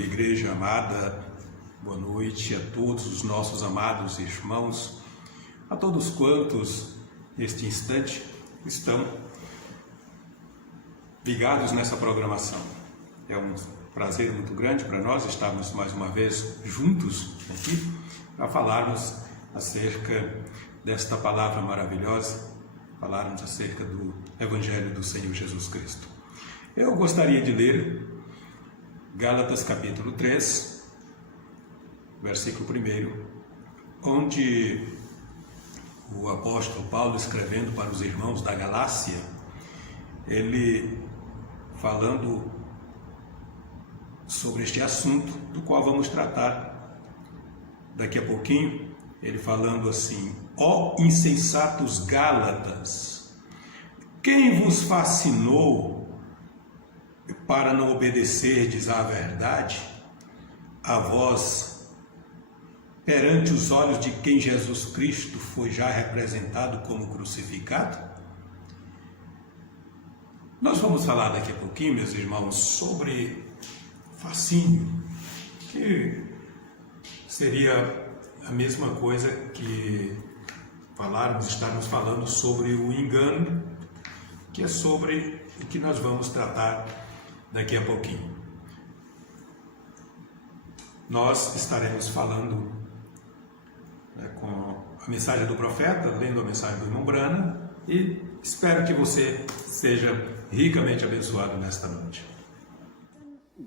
sua igreja amada, boa noite a todos os nossos amados irmãos, a todos quantos neste instante estão ligados nessa programação. É um prazer muito grande para nós estarmos mais uma vez juntos aqui para falarmos acerca desta palavra maravilhosa, falarmos acerca do Evangelho do Senhor Jesus Cristo. Eu gostaria de ler Gálatas capítulo 3, versículo 1, onde o apóstolo Paulo, escrevendo para os irmãos da Galácia, ele falando sobre este assunto, do qual vamos tratar daqui a pouquinho, ele falando assim: ó insensatos Gálatas, quem vos fascinou para não obedecerdes à verdade, a vós, perante os olhos de quem Jesus Cristo foi já representado como crucificado? Nós vamos falar daqui a pouquinho, meus irmãos, sobre fascínio, que seria a mesma coisa que estarmos falando sobre o engano, que é sobre o que nós vamos tratar daqui a pouquinho. Nós estaremos falando com a mensagem do profeta, lendo a mensagem do irmão Brana, e espero que você seja ricamente abençoado nesta noite.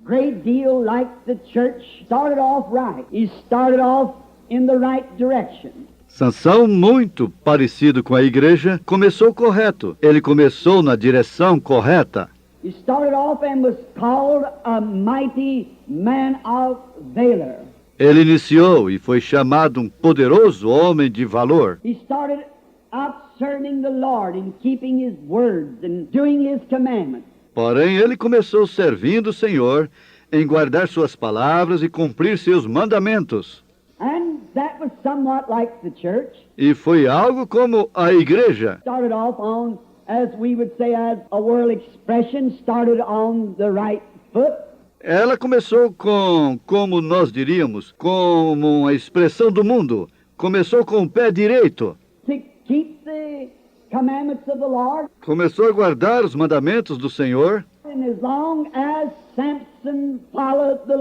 Great deal like the church started off right. He started off in the right direction. Sansão, muito parecido com a igreja, começou correto. Ele começou na direção correta. He started off and was called a mighty man of valor. Ele iniciou e foi chamado um poderoso homem de valor. He started out serving the Lord and keeping His words and doing His commandments. Porém, ele começou servindo o Senhor em guardar suas palavras e cumprir seus mandamentos. And that was somewhat like the church. E foi algo como a igreja. Started off on, as we would say, as a world expression, started on the right foot. Ela começou como nós diríamos, como uma expressão do mundo. Começou com o pé direito. To keep the commandments of the Lord. Começou a guardar os mandamentos do Senhor. And as long as Samson followed the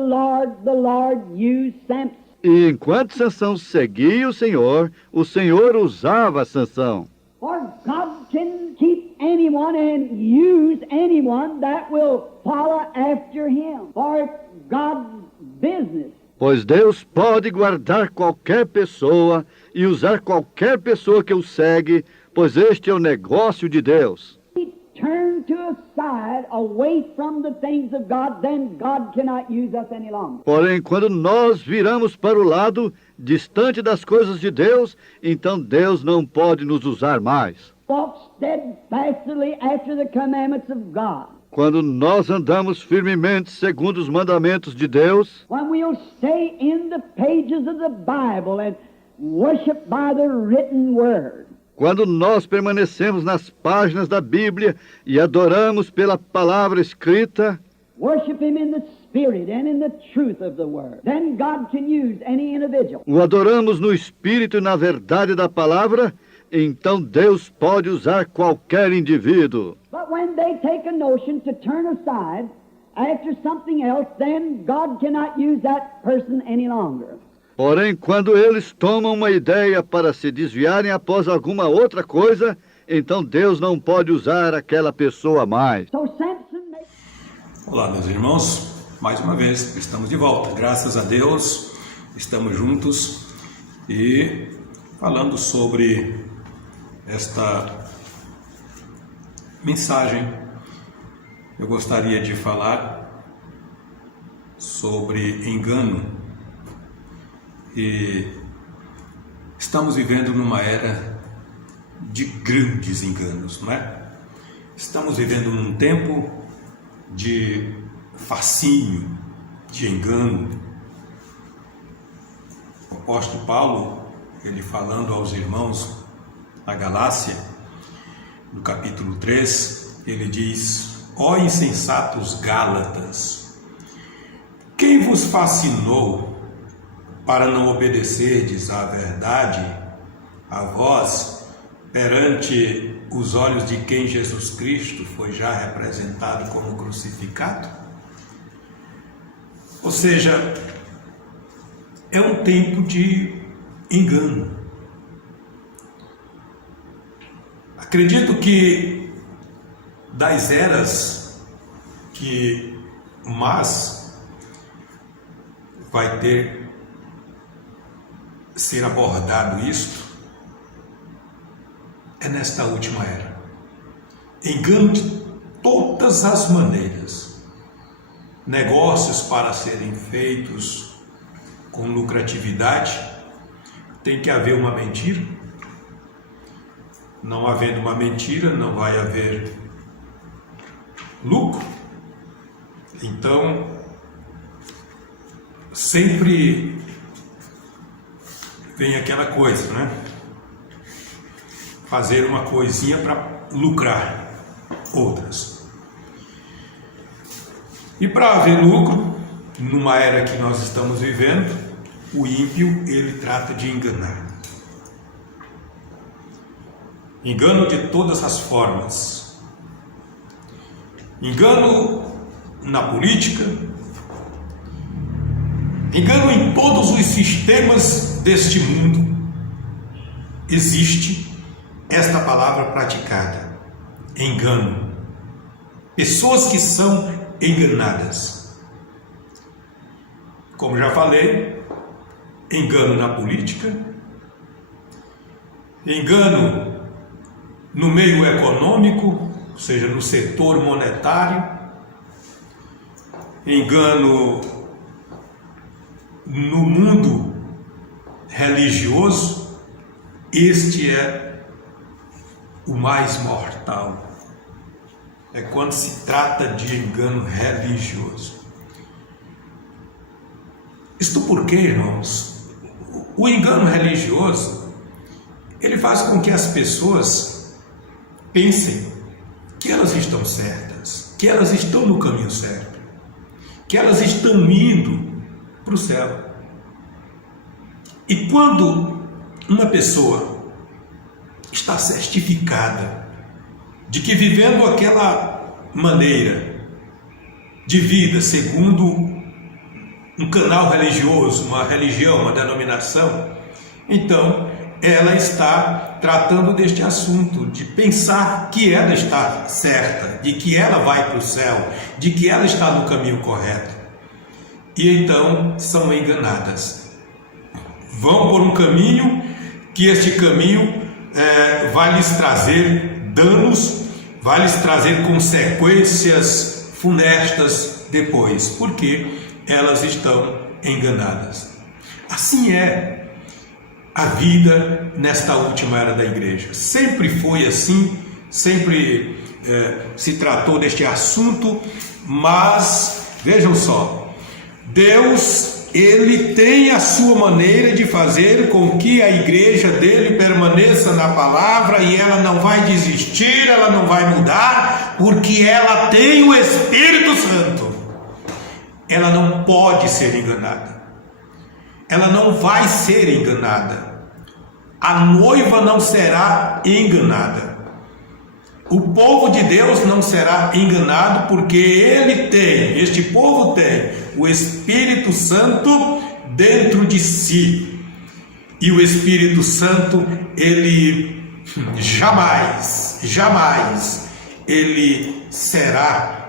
Lord used Samson. E enquanto Sansão seguia o Senhor usava Sansão. For God can keep anyone and use anyone that will follow after Him. For it's God's business. Pois Deus pode guardar qualquer pessoa e usar qualquer pessoa que o segue, pois este é o negócio de Deus. We turn to a side away from the things of God, then God cannot use us any longer. Porém, quando nós viramos para o lado, distante das coisas de Deus, então Deus não pode nos usar mais. Walk steadfastly after the commandments of God. Quando nós andamos firmemente segundo os mandamentos de Deus, When we'll stay in the pages of the Bible and worship by the written word. quando nós permanecemos nas páginas da Bíblia e adoramos pela palavra escrita, Worship Him in the Spirit and in the truth of the Word. Then God can use any individual. o adoramos no Espírito e na verdade da palavra, então Deus pode usar qualquer indivíduo. But when they take a notion to turn aside after something else, then God cannot use that person any longer. Porém, quando eles tomam uma ideia para se desviarem após alguma outra coisa, então Deus não pode usar aquela pessoa mais. So Samson makes... Olá, meus irmãos, mais uma vez estamos de volta, graças a Deus, estamos juntos e falando sobre esta mensagem. Eu gostaria de falar sobre engano. E estamos vivendo numa era de grandes enganos, não é? Estamos vivendo num tempo de fascínio, de engano. O apóstolo Paulo, ele falando aos irmãos da Galácia, no capítulo 3, ele diz: ó insensatos Gálatas, Quem vos fascinou para não obedecerdes à verdade, a vós, perante os olhos de quem Jesus Cristo foi já representado como crucificado? Ou seja, é um tempo de engano. Acredito que das eras que mais vai ter ser abordado isto é nesta última era. Engano de todas as maneiras. Negócios para serem feitos com lucratividade, tem que haver uma mentira. Não havendo uma mentira, não vai haver lucro. Então, sempre vem aquela coisa, né? Fazer uma coisinha para lucrar outras. E para haver lucro, numa era que nós estamos vivendo, o ímpio, ele trata de enganar. Engano de todas as formas. Engano na política. Engano em todos os sistemas deste mundo. Existe esta palavra praticada. Engano. Pessoas que são enganadas. Como já falei, engano na política. Engano no meio econômico, ou seja, no setor monetário, engano no mundo religioso. Este é o mais mortal. É quando se trata de engano religioso. Isto porque, irmãos, o engano religioso, ele faz com que as pessoas pensem que elas estão certas, que elas estão no caminho certo, que elas estão indo para o céu. E quando uma pessoa está certificada de que vivendo aquela maneira de vida segundo um canal religioso, uma religião, uma denominação, então ela está tratando deste assunto, de pensar que ela está certa, de que ela vai para o céu, de que ela está no caminho correto. E então são enganadas. Vão por um caminho que este caminho vai lhes trazer danos, vai lhes trazer consequências funestas depois, porque elas estão enganadas. Assim é a vida nesta última era da igreja. Sempre foi assim, sempre se tratou deste assunto, mas vejam só, Deus, ele tem a sua maneira de fazer com que a igreja dele permaneça na palavra, e ela não vai desistir, ela não vai mudar, porque ela tem o Espírito Santo. Ela não pode ser enganada. Ela não vai ser enganada. A noiva não será enganada. O povo de Deus não será enganado, porque este povo tem o Espírito Santo dentro de si. E o Espírito Santo, ele jamais ele será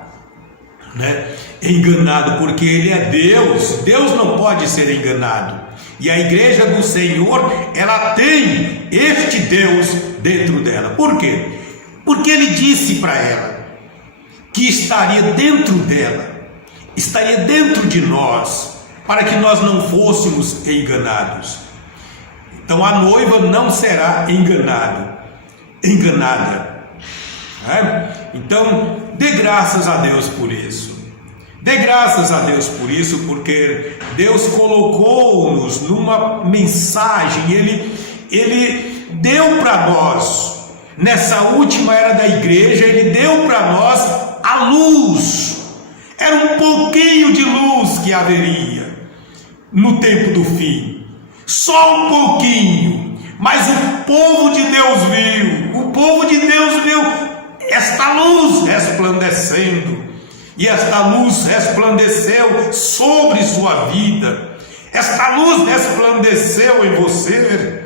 enganado, porque ele é Deus. Deus não pode ser enganado. E a igreja do Senhor, ela tem este Deus dentro dela. Por quê? Porque ele disse para ela que estaria dentro dela, estaria dentro de nós, para que nós não fôssemos enganados. Então a noiva não será enganada. Então, dê graças a Deus por isso. Dê graças a Deus por isso, porque Deus colocou-nos numa mensagem. Ele deu para nós, nessa última era da igreja, Ele deu para nós a luz. Era um pouquinho de luz que haveria no tempo do fim. Só um pouquinho. Mas o povo de Deus viu. O povo de Deus viu esta luz resplandecendo. E esta luz resplandeceu sobre sua vida. Esta luz resplandeceu em você.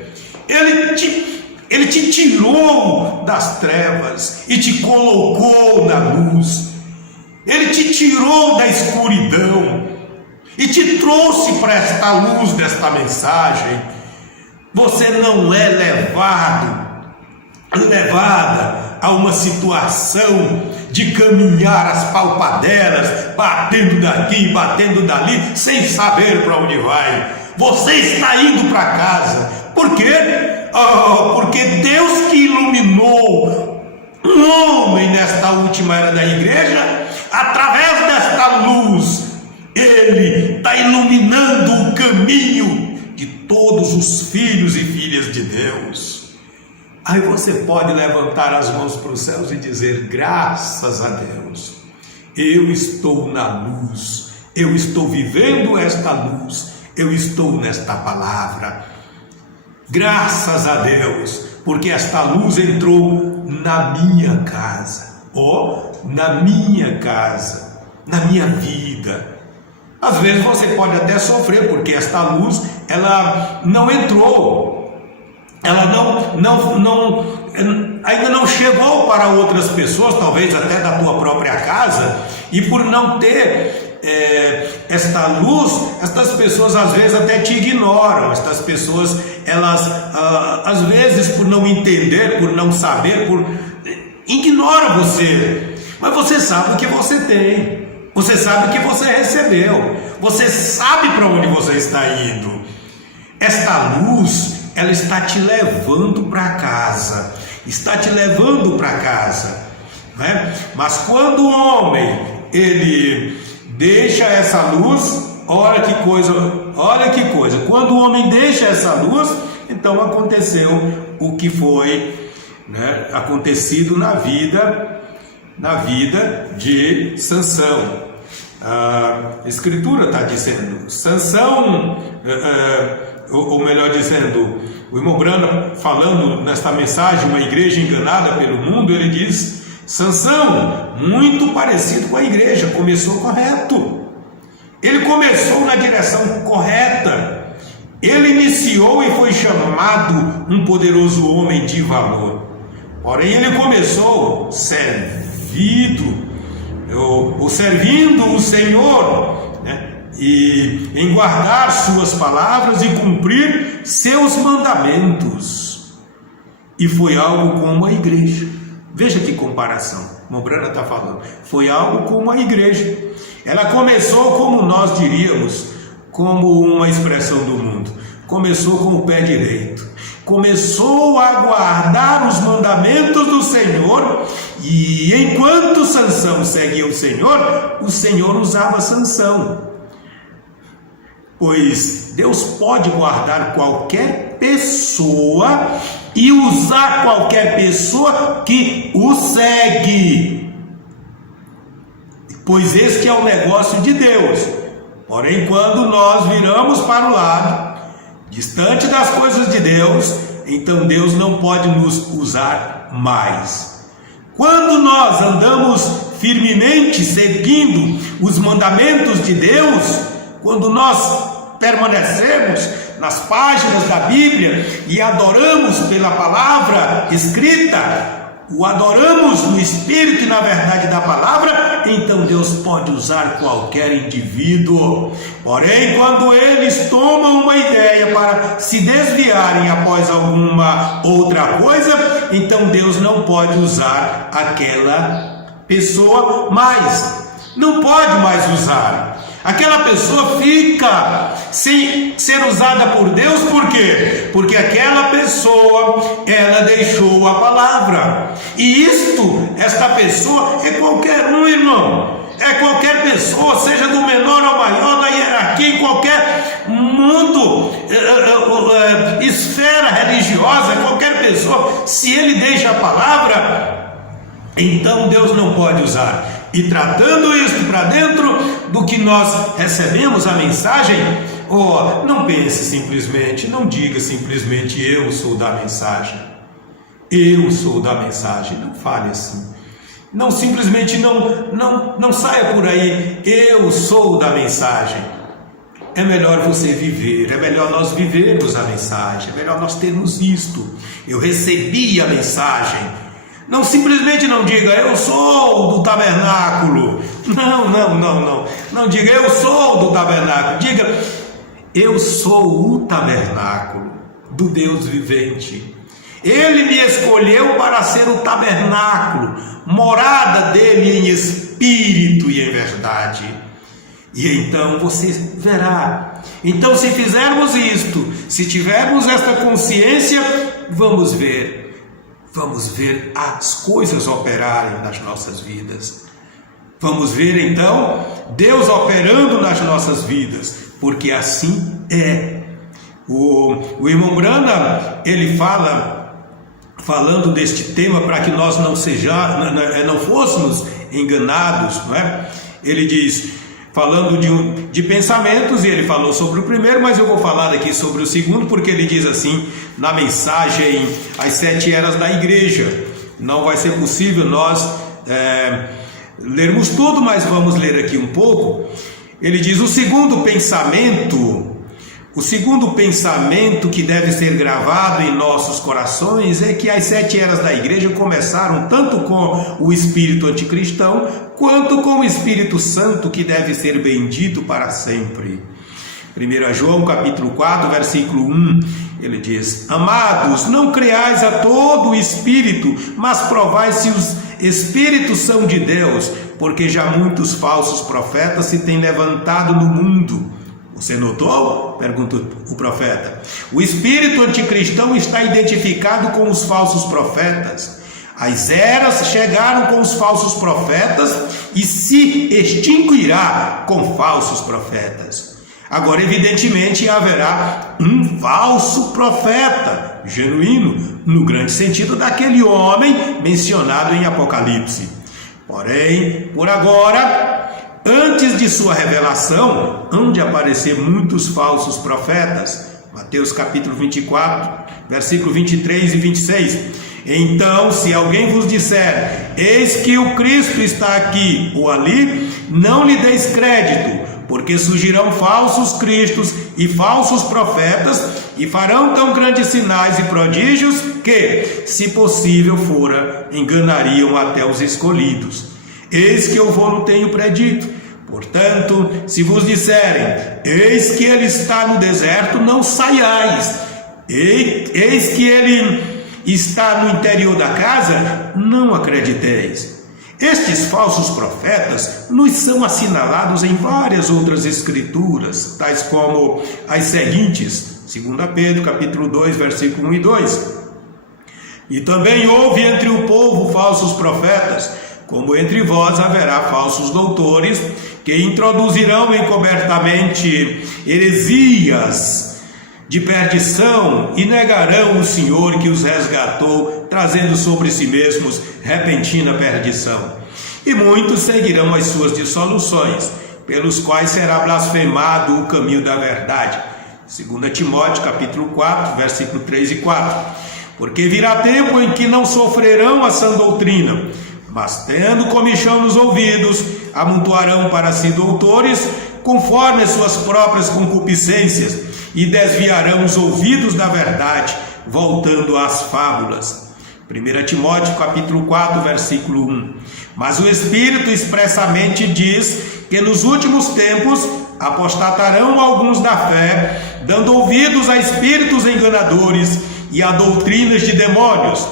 Ele te tirou das trevas e te colocou na luz. Ele te tirou da escuridão e te trouxe para esta luz desta mensagem. Você não é levada a uma situação de caminhar as palpadelas, batendo daqui, batendo dali, sem saber para onde vai. Você está indo para casa. Por quê? Porque Deus que iluminou um homem nesta última era da igreja, através desta luz, Ele está iluminando o caminho de todos os filhos e filhas de Deus. Aí você pode levantar as mãos para os céus e dizer: graças a Deus, eu estou na luz, eu estou vivendo esta luz, eu estou nesta palavra. Graças a Deus, porque esta luz entrou na minha casa, na minha casa, na minha vida. Às vezes você pode até sofrer, porque esta luz, ela não entrou, ela ainda não chegou para outras pessoas, talvez até da tua própria casa, e por não ter esta luz, estas pessoas às vezes até te ignoram. Estas pessoas, elas às vezes, por não entender, por não saber, ignoram você. Mas você sabe o que você tem, você sabe o que você recebeu, você sabe para onde você está indo. Esta luz, ela está te levando para casa, está te levando para casa, né? Mas quando o homem, ele deixa essa luz, olha que coisa, quando o homem deixa essa luz, então aconteceu o que foi, né, acontecido na vida de Sansão. A Escritura está dizendo, Sansão, ou melhor dizendo, o irmão Branham falando nesta mensagem, uma igreja enganada pelo mundo, ele diz: Sansão, muito parecido com a igreja, começou correto, ele começou na direção correta, ele iniciou e foi chamado um poderoso homem de valor, porém ele começou servindo o Senhor, né? E em guardar suas palavras e cumprir seus mandamentos, e foi algo como a igreja. Veja que comparação, o Mombrana está falando, foi algo como a igreja. Ela começou, como nós diríamos, como uma expressão do mundo, começou com o pé direito, começou a guardar os mandamentos do Senhor, e enquanto Sansão seguia o Senhor usava Sansão, pois Deus pode guardar qualquer pessoa e usar qualquer pessoa que o segue, pois este é o negócio de Deus. Porém, quando nós viramos para o lado, distante das coisas de Deus, então Deus não pode nos usar mais. Quando nós andamos firmemente seguindo os mandamentos de Deus, quando nós permanecemos nas páginas da Bíblia e adoramos pela palavra escrita, o adoramos no Espírito e na verdade da palavra, então Deus pode usar qualquer indivíduo. Porém, quando eles tomam uma ideia para se desviarem após alguma outra coisa, então Deus não pode usar aquela pessoa mais, não pode mais usar. Aquela pessoa fica sem ser usada por Deus, por quê? Porque aquela pessoa, ela deixou a palavra. E esta pessoa é qualquer um, irmão. É qualquer pessoa, seja do menor ao maior, da hierarquia, em qualquer mundo, esfera religiosa, qualquer pessoa, se ele deixa a palavra, então Deus não pode usar. E tratando isso para dentro do que nós recebemos a mensagem, não pense simplesmente, não diga simplesmente eu sou da mensagem. Eu sou da mensagem, não fale assim. Não simplesmente não saia por aí, eu sou da mensagem. É melhor você viver, é melhor nós vivermos a mensagem, é melhor nós termos isto. Eu recebi a mensagem. Não simplesmente não diga eu sou do tabernáculo. Não diga eu sou do tabernáculo. Diga eu sou o tabernáculo do Deus vivente. Ele me escolheu para ser o tabernáculo, morada dele em espírito e em verdade. E então você verá. Então, se fizermos isto, se tivermos esta consciência, vamos ver as coisas operarem nas nossas vidas. Vamos ver então Deus operando nas nossas vidas, porque assim é. O irmão Branham, ele falando deste tema para que nós não fôssemos enganados, não é? Ele diz, falando de pensamentos, e ele falou sobre o primeiro, mas eu vou falar aqui sobre o segundo, porque ele diz assim, na mensagem As 7 Eras da Igreja. Não vai ser possível nós lermos tudo, mas vamos ler aqui um pouco. Ele diz, o segundo pensamento que deve ser gravado em nossos corações é que as 7 eras da igreja começaram tanto com o espírito anticristão, quanto com o Espírito Santo, que deve ser bendito para sempre. 1 João capítulo 4, versículo 1, ele diz, amados, não creais a todo o espírito, mas provai se os espíritos são de Deus, porque já muitos falsos profetas se têm levantado no mundo. Você notou? Pergunta o profeta. O espírito anticristão está identificado com os falsos profetas. As eras chegaram com os falsos profetas e se extinguirá com falsos profetas. Agora, evidentemente, haverá um falso profeta, genuíno, no grande sentido daquele homem mencionado em Apocalipse. Porém, por agora, antes de sua revelação, hão de aparecer muitos falsos profetas. Mateus capítulo 24, versículo 23 e 26. Então, se alguém vos disser, eis que o Cristo está aqui ou ali, não lhe deis crédito, porque surgirão falsos cristos e falsos profetas, e farão tão grandes sinais e prodígios que, se possível fora, enganariam até os escolhidos. Eis que eu vou-lo tenho predito. Portanto, se vos disserem, eis que ele está no deserto, não saiais. Eis que ele está no interior da casa, não acrediteis. Estes falsos profetas nos são assinalados em várias outras escrituras, tais como as seguintes, 2 Pedro capítulo 2, versículo 1 e 2. E também houve entre o povo falsos profetas, como entre vós haverá falsos doutores, que introduzirão encobertamente heresias de perdição e negarão o Senhor que os resgatou, trazendo sobre si mesmos repentina perdição. E muitos seguirão as suas dissoluções, pelos quais será blasfemado o caminho da verdade. 2 Timóteo capítulo 4, versículo 3 e 4. Porque virá tempo em que não sofrerão a sã doutrina, mas tendo comichão nos ouvidos, amontoarão para si doutores, conforme as suas próprias concupiscências, e desviarão os ouvidos da verdade, voltando às fábulas. 1 Timóteo capítulo 4, versículo 1. Mas o Espírito expressamente diz que nos últimos tempos apostatarão alguns da fé, dando ouvidos a espíritos enganadores e a doutrinas de demônios.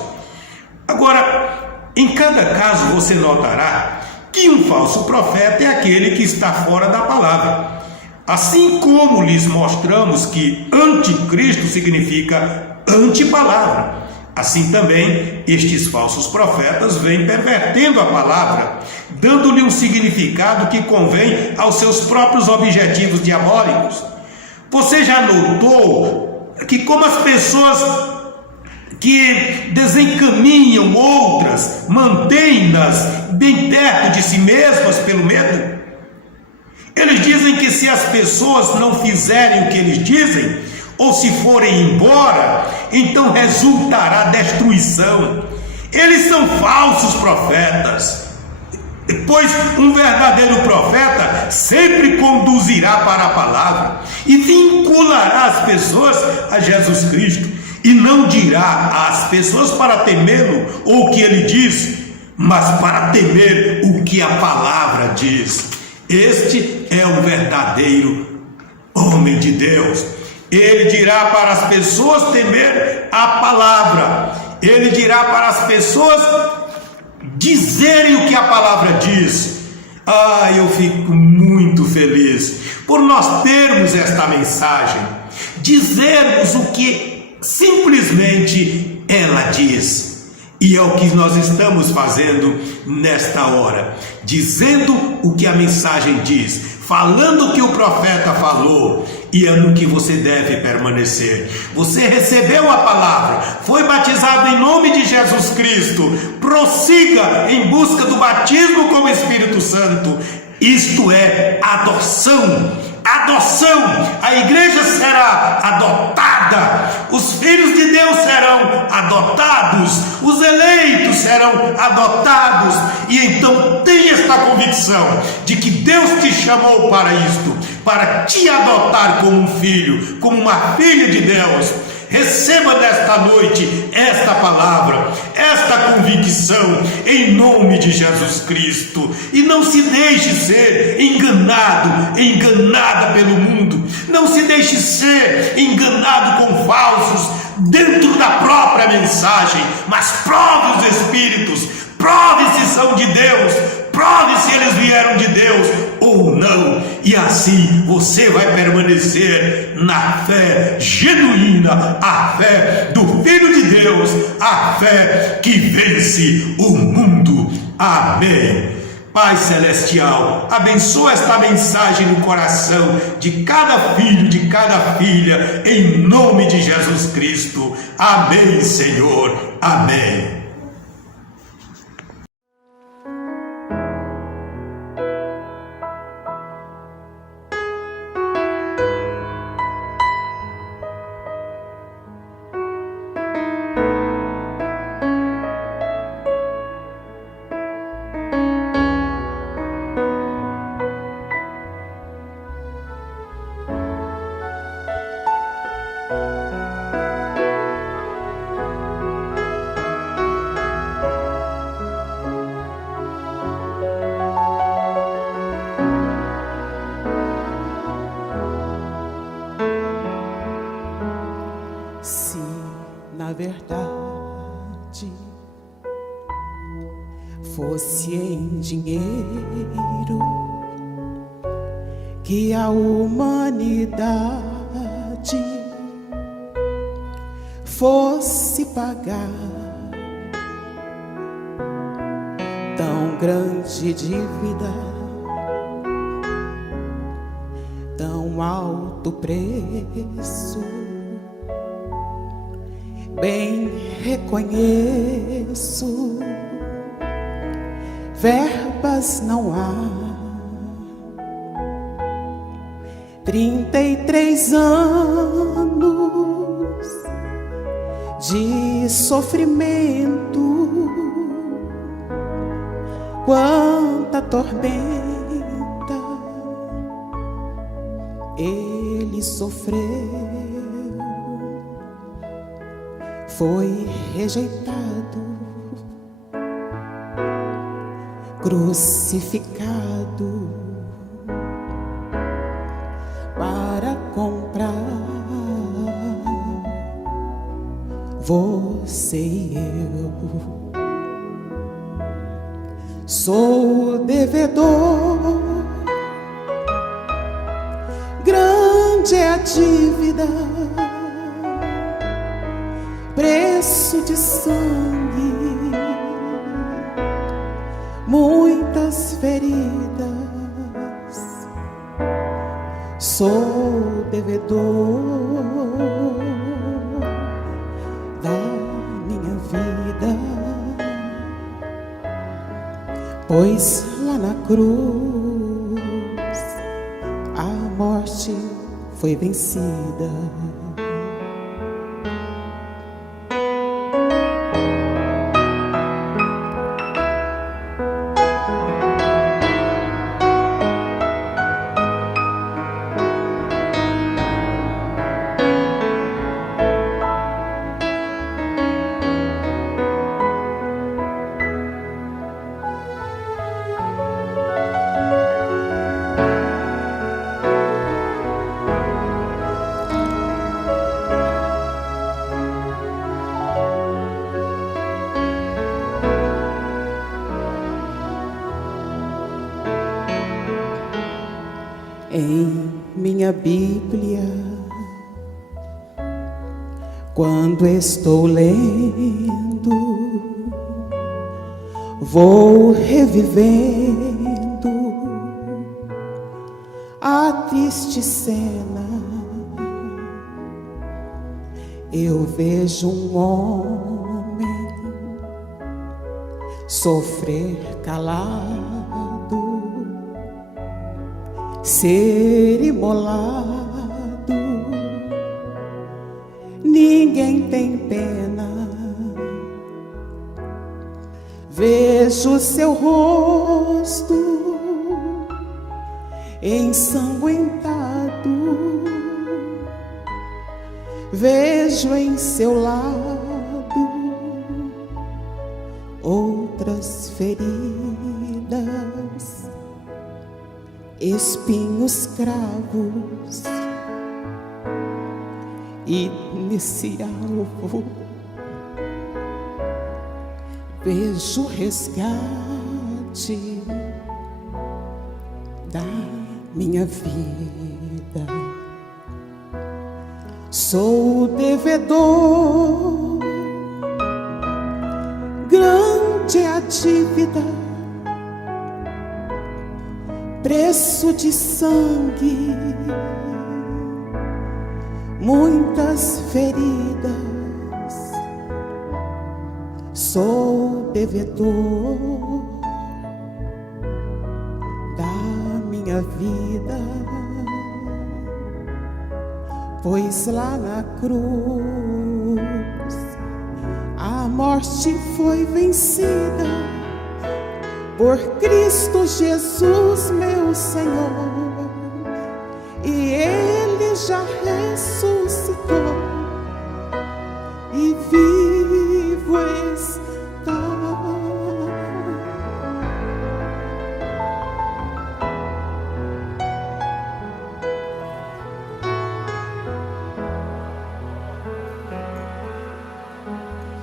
Agora, em cada caso você notará que um falso profeta é aquele que está fora da palavra. Assim como lhes mostramos que anticristo significa antipalavra, assim também estes falsos profetas vêm pervertendo a palavra, dando-lhe um significado que convém aos seus próprios objetivos diabólicos. Você já notou que como as pessoas que desencaminham outras, mantêm-nas bem perto de si mesmas pelo medo. Eles dizem que se as pessoas não fizerem o que eles dizem, ou se forem embora, então resultará destruição. Eles são falsos profetas, pois um verdadeiro profeta sempre conduzirá para a palavra e vinculará as pessoas a Jesus Cristo, e não dirá às pessoas para temê-lo ou o que ele diz, mas para temer o que a palavra diz. Este é o verdadeiro homem de Deus. Ele dirá para as pessoas temer a palavra. Ele dirá para as pessoas dizerem o que a palavra diz. Eu fico muito feliz por nós termos esta mensagem, dizermos o que simplesmente ela diz. E é o que nós estamos fazendo nesta hora, dizendo o que a mensagem diz, falando o que o profeta falou, e é no que você deve permanecer. Você recebeu a palavra, foi batizado em nome de Jesus Cristo, prossiga em busca do batismo com o Espírito Santo. Isto é adoção. Adoção, a igreja será adotada, os filhos de Deus serão adotados, os eleitos serão adotados, e então tenha esta convicção de que Deus te chamou para isto, para te adotar como um filho, como uma filha de Deus. Receba nesta noite esta palavra, esta convicção, em nome de Jesus Cristo, e não se deixe ser enganado, enganada pelo mundo. Não se deixe ser enganado com falsos dentro da própria mensagem, mas prove os Espíritos, prove se são de Deus, prove se eles vieram de Deus ou não, e assim você vai permanecer na fé genuína, a fé do Filho de Deus, a fé que vence o mundo. Amém. Pai Celestial, abençoa esta mensagem no coração de cada filho, de cada filha, em nome de Jesus Cristo. Amém, Senhor. Amém. Se na verdade fosse em dinheiro que a humanidade fosse pagar tão grande dívida, tão alto preço, bem reconheço, verbas não há. 33 anos de sofrimento, quanta tormenta ele sofreu. Foi rejeitado, crucificado, para comprar você e eu. Sou devedor, grande é a dívida, preço de sangue, muitas feridas. Sou devedor da pois lá na cruz a morte foi vencida. Em minha Bíblia, quando estou lendo, vou revivendo a triste cena. Eu vejo um homem sofrer calado, ser imolado. Ninguém tem pena. Vejo seu rosto ensanguentado, vejo em seu lado outras feridas, espinhos cravos, e nesse alvo vejo o resgate da minha vida. Sou devedor, grande é a dívida, preço de sangue, muitas feridas. Sou devedor da minha vida, pois lá na cruz a morte foi vencida por Cristo Jesus, meu Senhor, e Ele já ressuscitou.